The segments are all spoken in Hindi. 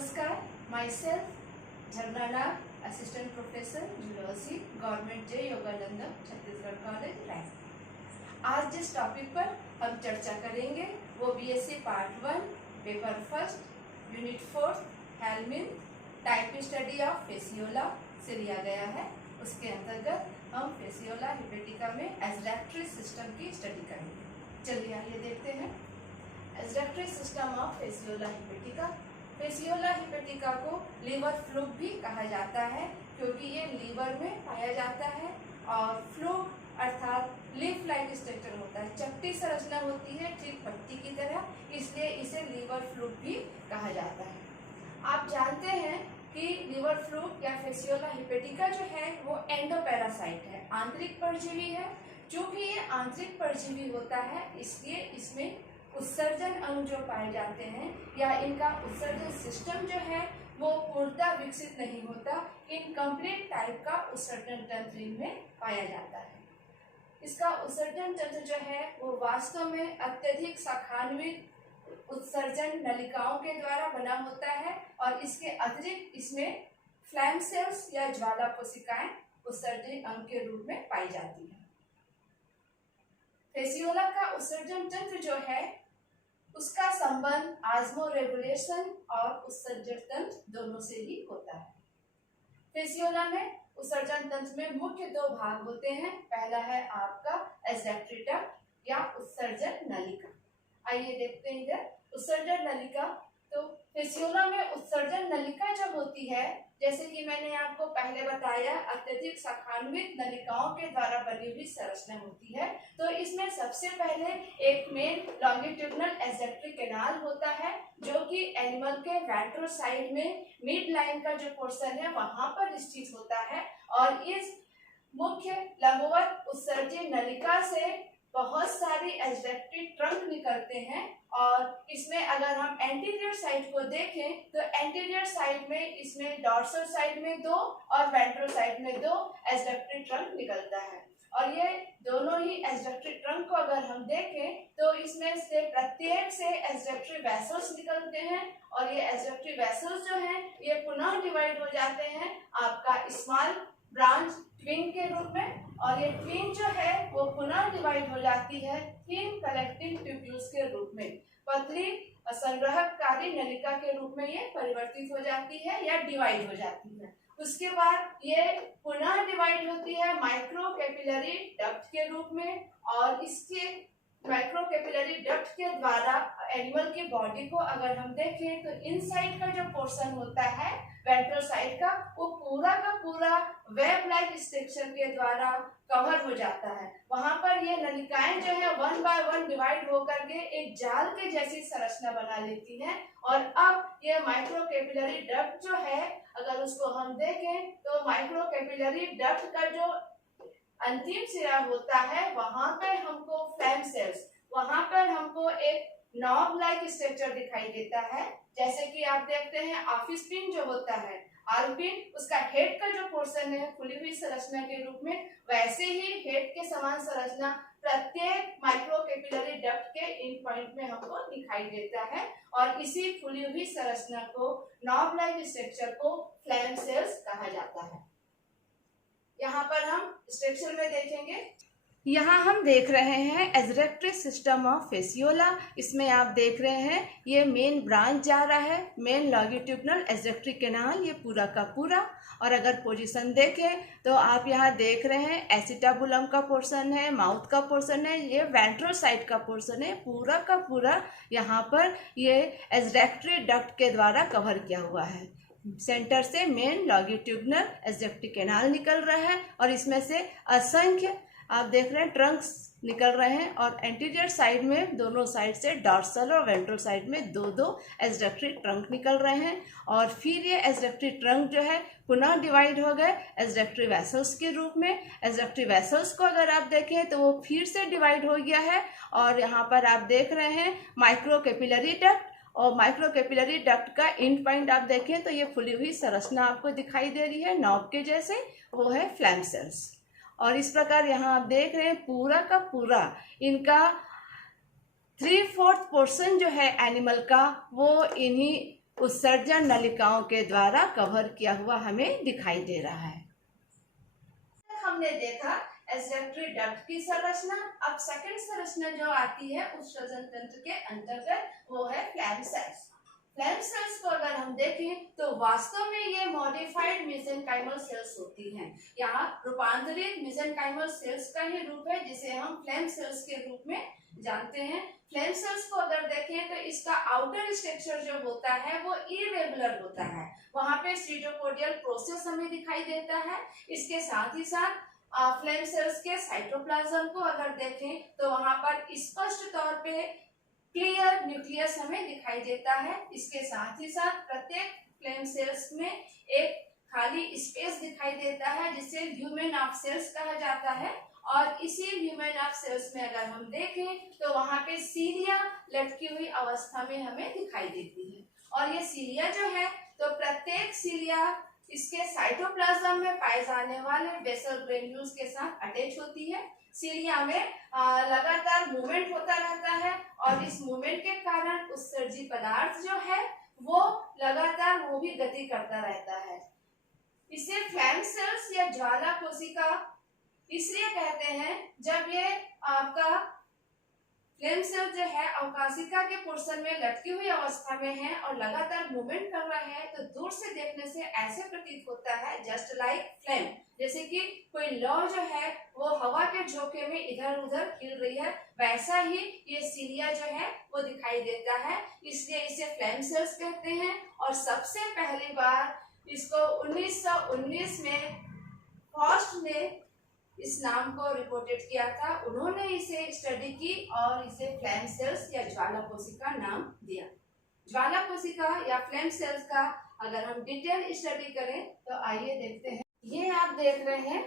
नमस्कार, myself Jharna Nag, assistant professor zoology, government J Yoganandam, Chhattisgarh college, Raipur. आज जिस टॉपिक पर हम चर्चा करेंगे वो BSc part 1 paper first unit 4 helminth type study of fasciola से लिया गया है। उसके अंतर्गत हम फेसियोला हिपेटिका में एस्डेक्टरी सिस्टम की स्टडी करेंगे। चलिए आइए देखते हैं। Excretory system of fasciola hepatica. Fasciola hepatica को लीवर फ्लूक भी कहा जाता है क्योंकि ये लीवर में पाया जाता है और फ्लूक अर्थात लीफ लाइक स्ट्रक्चर होता है, चपटी संरचना होती है ठीक पत्ती की तरह, इसलिए इसे लीवर फ्लूक भी कहा जाता है। आप जानते हैं कि लीवर फ्लूक या फेसियोला हिपेटिका जो है वो एंडोपैरासाइट है, आंतरिक परजीवी है। चूंकि ये आंतरिक परजीवी होता है इसलिए इसमें उत्सर्जन अणु जो पाए जाते हैं या इनका उत्सर्जन सिस्टम जो है वो पूर्णतः विकसित नहीं होता, इनकम्प्लीट टाइप का उत्सर्जन तंत्र इनमें पाया जाता है। इसका उत्सर्जन तंत्र जो है वो वास्तव में अत्यधिक शाखान्वित उत्सर्जन नलिकाओं के द्वारा बना होता है और इसके अतिरिक्त इसमें फ्लैम सेल्स या ज्वाला कोशिकाएं उत्सर्जन अंग के रूप में पाई जाती है। फेसियोला का उत्सर्जन तंत्र जो है उसका संबंध आस्मो रेगुलेशन और उत्सर्जन तंत्र दोनों से ही होता है। फेसियोला में उत्सर्जन तंत्र में मुख्य दो भाग होते हैं। पहला है आपका एस्डेक्टरी डक्ट या उत्सर्जन नलिका। आइए देखते हैं इधर उत्सर्जन नलिका। तो फेसियोला में उत्सर्जन नलिका जब होती है, जैसे कि मैंने आपको पहले बताया, अत्यधिक शाखान्वित नलिकाओं के द्वारा बनी हुई संरचना होती है। तो इसमें सबसे पहले एक मेन लॉन्गिट्यूडनल एस्डेक्टरी कैनाल होता है जो कि एनिमल के वेंट्रल साइड में मिड लाइन का जो पोर्शन है वहां पर स्थित होता है और इस मुख्य लंबवत उत्सर्जन नलिका से बहुत सारी एस्डेक्टरी ट्रंक निकलते हैं और इसमें अगर हम एंटीरियर साइड को देखें तो एंटीरियर साइड में इसमें डॉर्सल साइड में 2 और वेंट्रल साइड में 2 एस्डेक्टरी ट्रंक निकलता है। और ये दोनों ही एस्डेक्टरी ट्रंक को अगर हम देखें तो इसमें से प्रत्येक से एस्डेक्टरी वेसल्स निकलते हैं और ये एस्डेक्टरी वेसल्स जो हैं ये पुनः डिवाइड हो जाते हैं आपका स्मॉल ब्रांच ट्विन के रूप में और ये ट्विन जो है वो पुनः डिवाइड हो जाती है थिन कलेक्टिंग ट्यूब्यूल्स के रूप में, पतली संग्रहकारी नलिका के रूप में ये परिवर्तित हो जाती है या डिवाइड हो जाती है। उसके बाद ये पुनः डिवाइड होती है माइक्रो कैपिलरी डक्ट के रूप में और इसके माइक्रो कैपिलरी डक्ट के द्वारा एनिमल की बॉडी को अगर हम देखें तो इनसाइड का जो पोर्शन होता है वेंट्रल साइड का वो पूरा का पूरा वेब लाइक स्ट्रक्चर के द्वारा कवर हो जाता है। वहां पर ये नलिकाएं जो है 1 बाय 1 डिवाइड होकर के एक जाल के जैसी संरचना बना लेती हैं और अब ये माइक्रो कैपिलरी डक्ट जो है अगर उसको हम देखें तो माइक्रो कैपिलरी डक्ट का जो अंतिम सिरा होता है वहां पर हमको फ्लैम सेल्स, वहां पर हमको एक नॉब लाइक स्ट्रक्चर दिखाई देता है। जैसे कि आप देखते हैं ऑफिस पिन जो होता है आर्पिन, उसका हेड का जो पोर्शन है खुली हुई संरचना के रूप में, वैसे ही हेड के समान संरचना प्रत्येक माइक्रो कैपिलरी डक्ट के इन पॉइंट में हमको दिखाई देता है और इसी खुली हुई संरचना को नॉब लाइक स्ट्रक्चर को फ्लैम सेल्स कहा जाता है। यहाँ पर हम स्ट्रक्चर में देखेंगे, यहाँ हम देख रहे हैं एस्डेक्टरी सिस्टम ऑफ फेसियोला। इसमें आप देख रहे हैं ये मेन ब्रांच जा रहा है, मेन लॉन्गिट्यूडनल एस्डेक्टरी कैनाल, ये पूरा का पूरा। और अगर पोजीशन देखें तो आप यहाँ देख रहे हैं एसिटाबुलम का पोर्शन है, माउथ का पोर्शन है, ये वेंट्रल साइड का पोर्शन है, पूरा का पूरा यहाँ पर ये एस्डेक्टरी डक्ट के द्वारा कवर किया हुआ है। सेंटर से मेन लॉन्गिट्यूडनल एस्डेक्टरी कैनाल निकल रहा है और इसमें से असंख्य आप देख रहे हैं ट्रंक्स निकल रहे हैं और एंटीरियर साइड में दोनों साइड से डॉर्सल और वेंट्रल साइड में 2-2 एस्डेक्टरी ट्रंक निकल रहे हैं और फिर ये एस्डेक्टरी ट्रंक जो है पुनः डिवाइड हो गए एस्डेक्टरी वेसल्स के रूप में। एस्डेक्टरी वेसल्स को अगर आप देखें तो वो फिर से डिवाइड हो गया है और यहाँ पर आप देख रहे हैं माइक्रो कैपिलरी डक्ट और माइक्रो कैपिलरी डक्ट का एंड पॉइंट आप देखें तो ये फुली हुई संरचना आपको दिखाई दे रही है नॉब के जैसे, वो है फ्लैम सेल्स। और इस प्रकार यहाँ आप देख रहे हैं पूरा का पूरा इनका 3/4 पोर्शन जो है एनिमल का वो इन्हीं उत्सर्जन नलिकाओं के द्वारा कवर किया हुआ हमें दिखाई दे रहा है। हमने देखा एक्सजेक्टरी डक्ट की संरचना। अब सेकंड संरचना जो आती है उत्सर्जन तंत्र के अंतर्गत वो है फ्लैम सेल्स। फ्लैम सेल्स को अगर हम देखें तो वास्तव में ये मॉडिफाइड मेसेनकाइमल सेल्स होती हैं। यहाँ रूपांतरित मेसेनकाइमल सेल्स का ही रूप है जिसे हम फ्लैम सेल्स के रूप में जानते हैं। फ्लैम सेल्स को अगर देखें तो इसका आउटर स्ट्रक्चर जो होता है वो इरेगुलर होता है। वहां पे सीटोपोडियल प्रोसेस हमें दिखाई देता है। इसके साथ ही साथ फ्लैम सेल्स के साइटोप्लाज्म को अगर देखें तो वहां पर स्पष्ट तौर पे क्लियर न्यूक्लियस हमें दिखाई देता है। इसके साथ ही साथ प्रत्येक फ्लैम सेल्स में एक खाली स्पेस दिखाई देता है जिसे ल्यूमेन ऑफ सेल्स कहा जाता है। और इसी ल्यूमेन ऑफ सेल्स में अगर हम देखें तो वहां पे सीलिया लटकी हुई अवस्था में हमें दिखाई देती है। और ये सीलिया जो है तो प्रत्येक सीलिया इसके साइटोप्लाज्म में पाए जाने वाले बेसल ग्रेन्यूल्स के साथ अटैच होती है। सीलिया में लगातार मूवमेंट होता रहता है और इस मूवमेंट के कारण उत्सर्जी पदार्थ जो है वो लगातार वो भी गति करता रहता है। इसे फ्लैम सेल्स या ज्वाला कोशिका इसलिए कहते हैं जब ये आपका फ्लैम सेल जो है अवकाशिका के पोर्शन में लटकी हुई अवस्था में है और लगातार मूवमेंट कर रहा है तो दूर से देखने से ऐसे प्रतीत होता है जस्ट लाइक फ्लेम, जैसे कि कोई लौ जो है वो हवा के झोंके में इधर उधर हिल रही है, वैसा ही ये सीलिया जो है वो दिखाई देता है। इसलिए इसे फ्लैम सेल्स कहते हैं। और सबसे पहली बार इसको 1919 में फॉस्ट ने इस नाम को रिपोर्टेड किया था। उन्होंने इसे स्टडी की और इसे फ्लैम सेल्स या ज्वाला कोशिका नाम दिया। ज्वाला कोशिका या फ्लैम सेल्स का अगर हम डिटेल स्टडी करें तो आइए देखते हैं। ये आप देख रहे हैं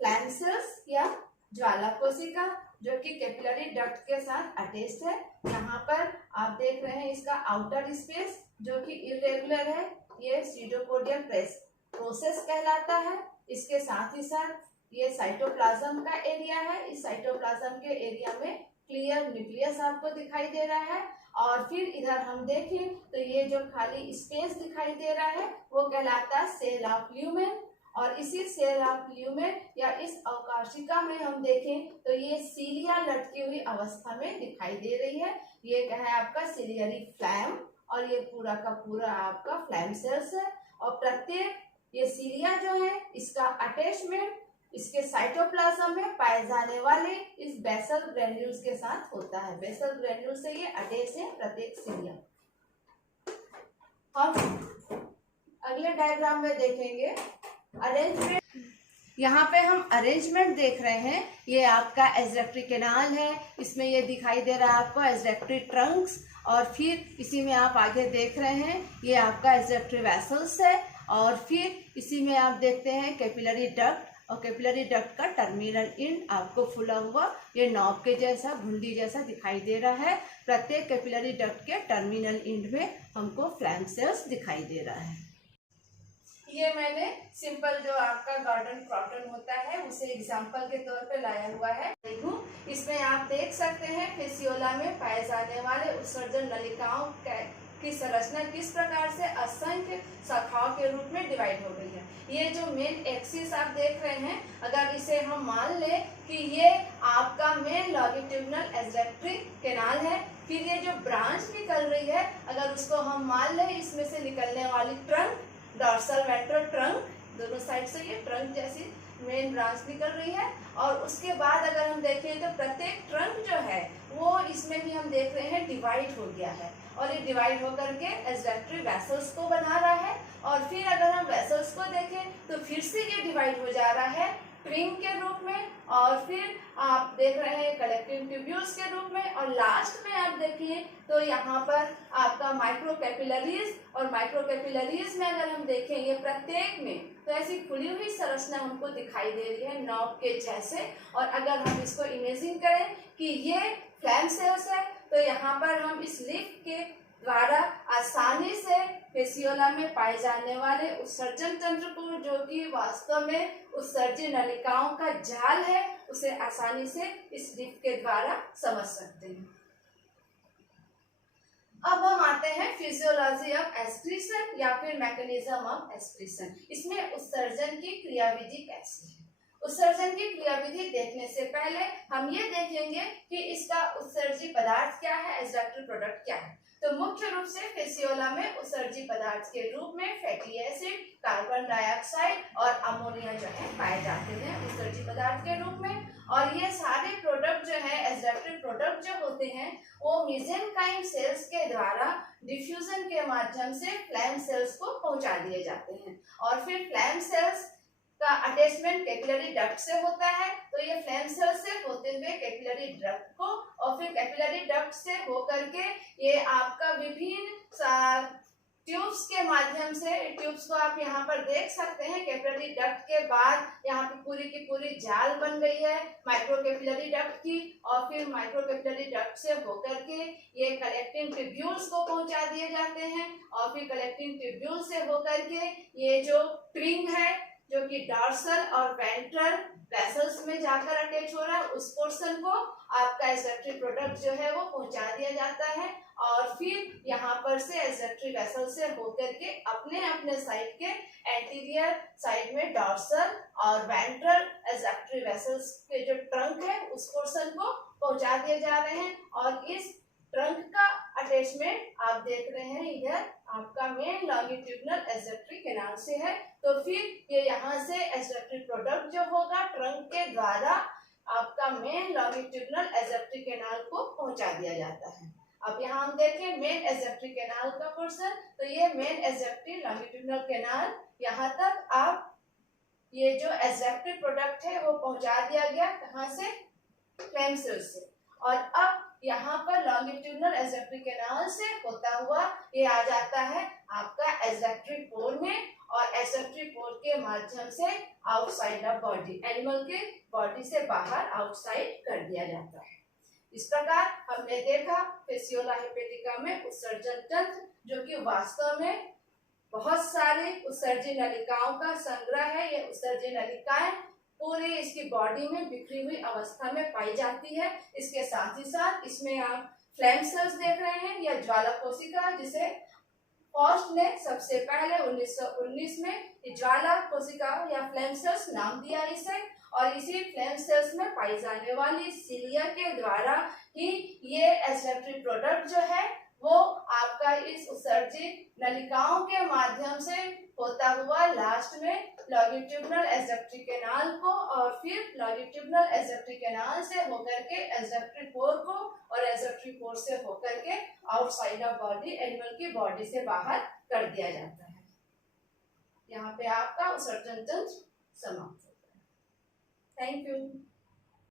फ्लैम सेल्स या ज्वाला कोशिका जो कि कैपिलरी डक्ट के साथ अटैच्ड है। यहाँ पर आप देख रहे हैं इसका आउटर स्पेस जो कि इरेगुलर है, ये सीटोपोडियल प्रोसेस कहलाता है। इसके साथ ही साथ ये साइटोप्लाज्म का एरिया है। इस साइटोप्लाज्म के एरिया में क्लियर न्यूक्लियस आपको दिखाई दे रहा है। और फिर इधर हम देखें तो ये जो खाली स्पेस दिखाई दे रहा है वो कहलाता है सेल ऑफ ल्यूमेन। और इसी सेल ऑफ ल्यूमेन या इस अवकाशिका में हम देखें तो ये सीलिया लटकी हुई अवस्था में दिखाई दे रही है। ये क्या है आपका सिलियरी फ्लैम और ये पूरा का पूरा आपका फ्लैम सेल्स है। और प्रत्येक ये सीलिया जो है इसका अटैचमेंट इसके साइटोप्लाज्म में पाए जाने वाले इस बेसल ग्रेन्यूल्स के साथ होता है। बेसल ग्रेन्यूल से ये अटैच है प्रत्येक सीलिया। हम अगले डायग्राम में देखेंगे अरेंजमेंट। यहाँ पे हम अरेंजमेंट देख रहे हैं। ये आपका एक्सजेक्टरी कैनाल है, इसमें ये दिखाई दे रहा है आपको एक्सजेक्टरी ट्रंक्स। और फिर इसी में आप आगे देख रहे हैं ये आपका एक्सजेक्टरी वेसल्स है। और फिर इसी में आप देखते हैं कैपिलरी डक्ट और कैपिलरी डक्ट का टर्मिनल एंड आपको फुला हुआ ये नॉब के जैसा घुंडी जैसा दिखाई दे रहा है। प्रत्येक कैपिलरी डक्ट के टर्मिनल एंड में हमको फ्लैम सेल्स दिखाई दे रहा है। ये मैंने सिंपल जो आपका गार्डन क्रॉटन होता है उसे एग्जाम्पल के तौर पे लाया हुआ है। देखो इसमें आप देख सकते हैं फेसियोला में पाए जाने वाले उत्सर्जन नलिकाओं की संरचना किस प्रकार से असंख्य शाखाओं के रूप में डिवाइड हो गई है। ये जो मेन एक्सिस आप देख रहे हैं, अगर इसे हम मान लें कि ये आपका मेन लॉन्गिट्यूडिनल एक्सजेक्टरी कैनाल है, फिर ये जो ब्रांच निकल रही है अगर उसको हम मान लें इसमें से निकलने वाली ट्रंक डॉर्सल वेंट्रल ट्रंक, दोनों साइड से ये ट्रंक जैसी मेन ब्रांच निकल रही है। और उसके बाद अगर हम देखें तो प्रत्येक ट्रंक जो है वो इसमें भी हम देख रहे हैं डिवाइड हो गया है और ये डिवाइड होकर के एक्सजेक्टरी वेसल्स को बना रहा है। और फिर अगर हम वेसल्स को देखें तो फिर से ये डिवाइड हो जा रहा है ट्रिंग के रूप में और फिर आप देख रहे हैं कलेक्टिंग ट्यूब्यूल्स के रूप में। और लास्ट में आप देखिए तो यहाँ पर आपका माइक्रो कैपिलरीज और माइक्रो कैपिलरीज में अगर हम देखें ये प्रत्येक में तो ऐसी खुली हुई संरचना हमको दिखाई दे रही है नॉब के जैसे। और अगर हम इसको इमेजिन करें कि ये फ्लैम सेल्स है तो यहाँ पर हम इस लिफ्ट के द्वारा आसानी से फेसियोला में पाए जाने वाले उत्सर्जन तंत्र को, जो कि वास्तव में उत्सर्जी नलिकाओं का जाल है, उसे आसानी से इस लिफ्ट के द्वारा समझ सकते हैं। अब हम आते हैं फिजियोलॉजी ऑफ एक्सक्रीशन या फिर मैकेनिज्म ऑफ एक्सक्रीशन। इसमें उत्सर्जन की क्रियाविधि कैसी है। उत्सर्जन की क्रियाविधि देखने से पहले हम ये देखेंगे कि इसका उत्सर्जी पदार्थ क्या है, एक्सडक्टिव प्रोडक्ट क्या है। तो मुख्य रूप से फेसियोला में उत्सर्जी पदार्थ के रूप में फैटी एसिड, कार्बन डाइऑक्साइड और अमोनिया जो है पाए जाते हैं उत्सर्जी पदार्थ के रूप में। और ये सारे प्रोडक्ट जो है एक्सडक्टिव प्रोडक्ट जो होते हैं वो मेसेनकाइम सेल्स के द्वारा डिफ्यूजन के माध्यम से फ्लैम सेल्स को पहुंचा दिए जाते हैं। और फिर फ्लैम सेल्स का अटैचमेंट कैपिलरी डक्ट से होता है। तो ये फ्लैम सेल्स से होते हुए कैपिलरी डक्ट को और फिर कैपिलरी डक्ट से होकर के ये आपका विभिन्न ट्यूब्स के माध्यम से, ट्यूब्स को आप यहाँ पर देख सकते हैं। कैपिलरी डक्ट के बाद यहाँ पे पूरी की पूरी जाल बन गई है माइक्रो कैपिलरी डक्ट की। और फिर माइक्रो कैपिलरी डक्ट से होकर के ये कलेक्टिंग ट्यूब्यूल्स को पहुंचा दिए जाते हैं। और फिर कलेक्टिंग ट्यूब्यूल से होकर के ये जो ट्रिंग है जो कि डॉर्सल और वेंट्रल वेसल्स में जाकर अटैच हो रहा है, उस पोर्शन को आपका एक्सडक्टिव प्रोडक्ट जो है वो पहुंचा दिया जाता है। और फिर यहाँ पर से एक्सडक्टिव वेसल से होकर के अपने अपने साइड के एंटीरियर साइड में डॉर्सल और वेंट्रल एक्सडक्टिव वेसल्स के जो ट्रंक है उस पोर्शन को पहुंचा दिए जा रहे हैं। और इस ट्रंक का अटैचमेंट आप देख रहे हैं इधर आपका मेन लॉन्गिट्यूडिनल एक्सडक्टिव कैनाल से है। तो फिर ये यहाँ से एक्सडक्टिव प्रोडक्ट जो होगा ट्रंक के द्वारा आपका मेन लॉन्गिट्यूडिनल एक्सडक्टिव कैनाल को पहुंचा दिया जाता है। अब यहाँ हम देखें मेन एक्सडक्टिव कैनाल का पोर्शन। तो ये मेन एक्सडक्टिव लॉन्गिट्यूडिनल कैनाल, यहाँ तक आप ये जो एक्सडक्टिव प्रोडक्ट है वो पहुंचा दिया गया कहाँ से, फ्लैम सेल्स से। और अब यहाँ पर लॉन्गिट्यूडिनल एक्सडक्टिव कैनाल से होता हुआ ये आ जाता है आपका एक्सडक्टिव पोर में। और एक्सडक्टिव पोर के माध्यम से आउटसाइड ऑफ बॉडी, एनिमल के बॉडी से बाहर आउटसाइड कर दिया जाता है। इस प्रकार हमने देखा फेसियोला हेपेटिका में उत्सर्जन तंत्र जो कि वास्तव में बहुत सारे उत्सर्जी नलिकाओं का संग्रह है। ये उत्सर्जी नलिकाएं पूरी इसकी बॉडी में बिखरी हुई अवस्था में पाई जाती है। इसके साथ ही साथ इसमें आप फ्लैम सेल्स देख रहे हैं या ज्वाला कोशिका, जिसे फॉस्ट ने सबसे पहले 1919 में ज्वाला कोशिका या फ्लैम सेल्स नाम दिया इसे। और इसी फ्लैम सेल्स में पाई जाने वाली सिलिया के द्वारा ही ये एक्सडक्टिव प्रोडक्ट जो है वो आपका इस उत्सर्जी नलिकाओं के माध्यम से होता हुआ लास्ट में लॉन्गिट्यूडिनल एक्सडक्टिव कैनाल को और फिर लॉन्गिट्यूडिनल एक्सडक्टिव कैनाल से होकर के एक्सडक्टिव पोर को और एक्सडक्टिव पोर से होकर के आउटसाइड ऑफ बॉडी, एनिमल की बॉडी से बाहर कर दिया जाता है। यहाँ पे आपका उत्सर्जन तंत्र समाप्त होता है। Thank you.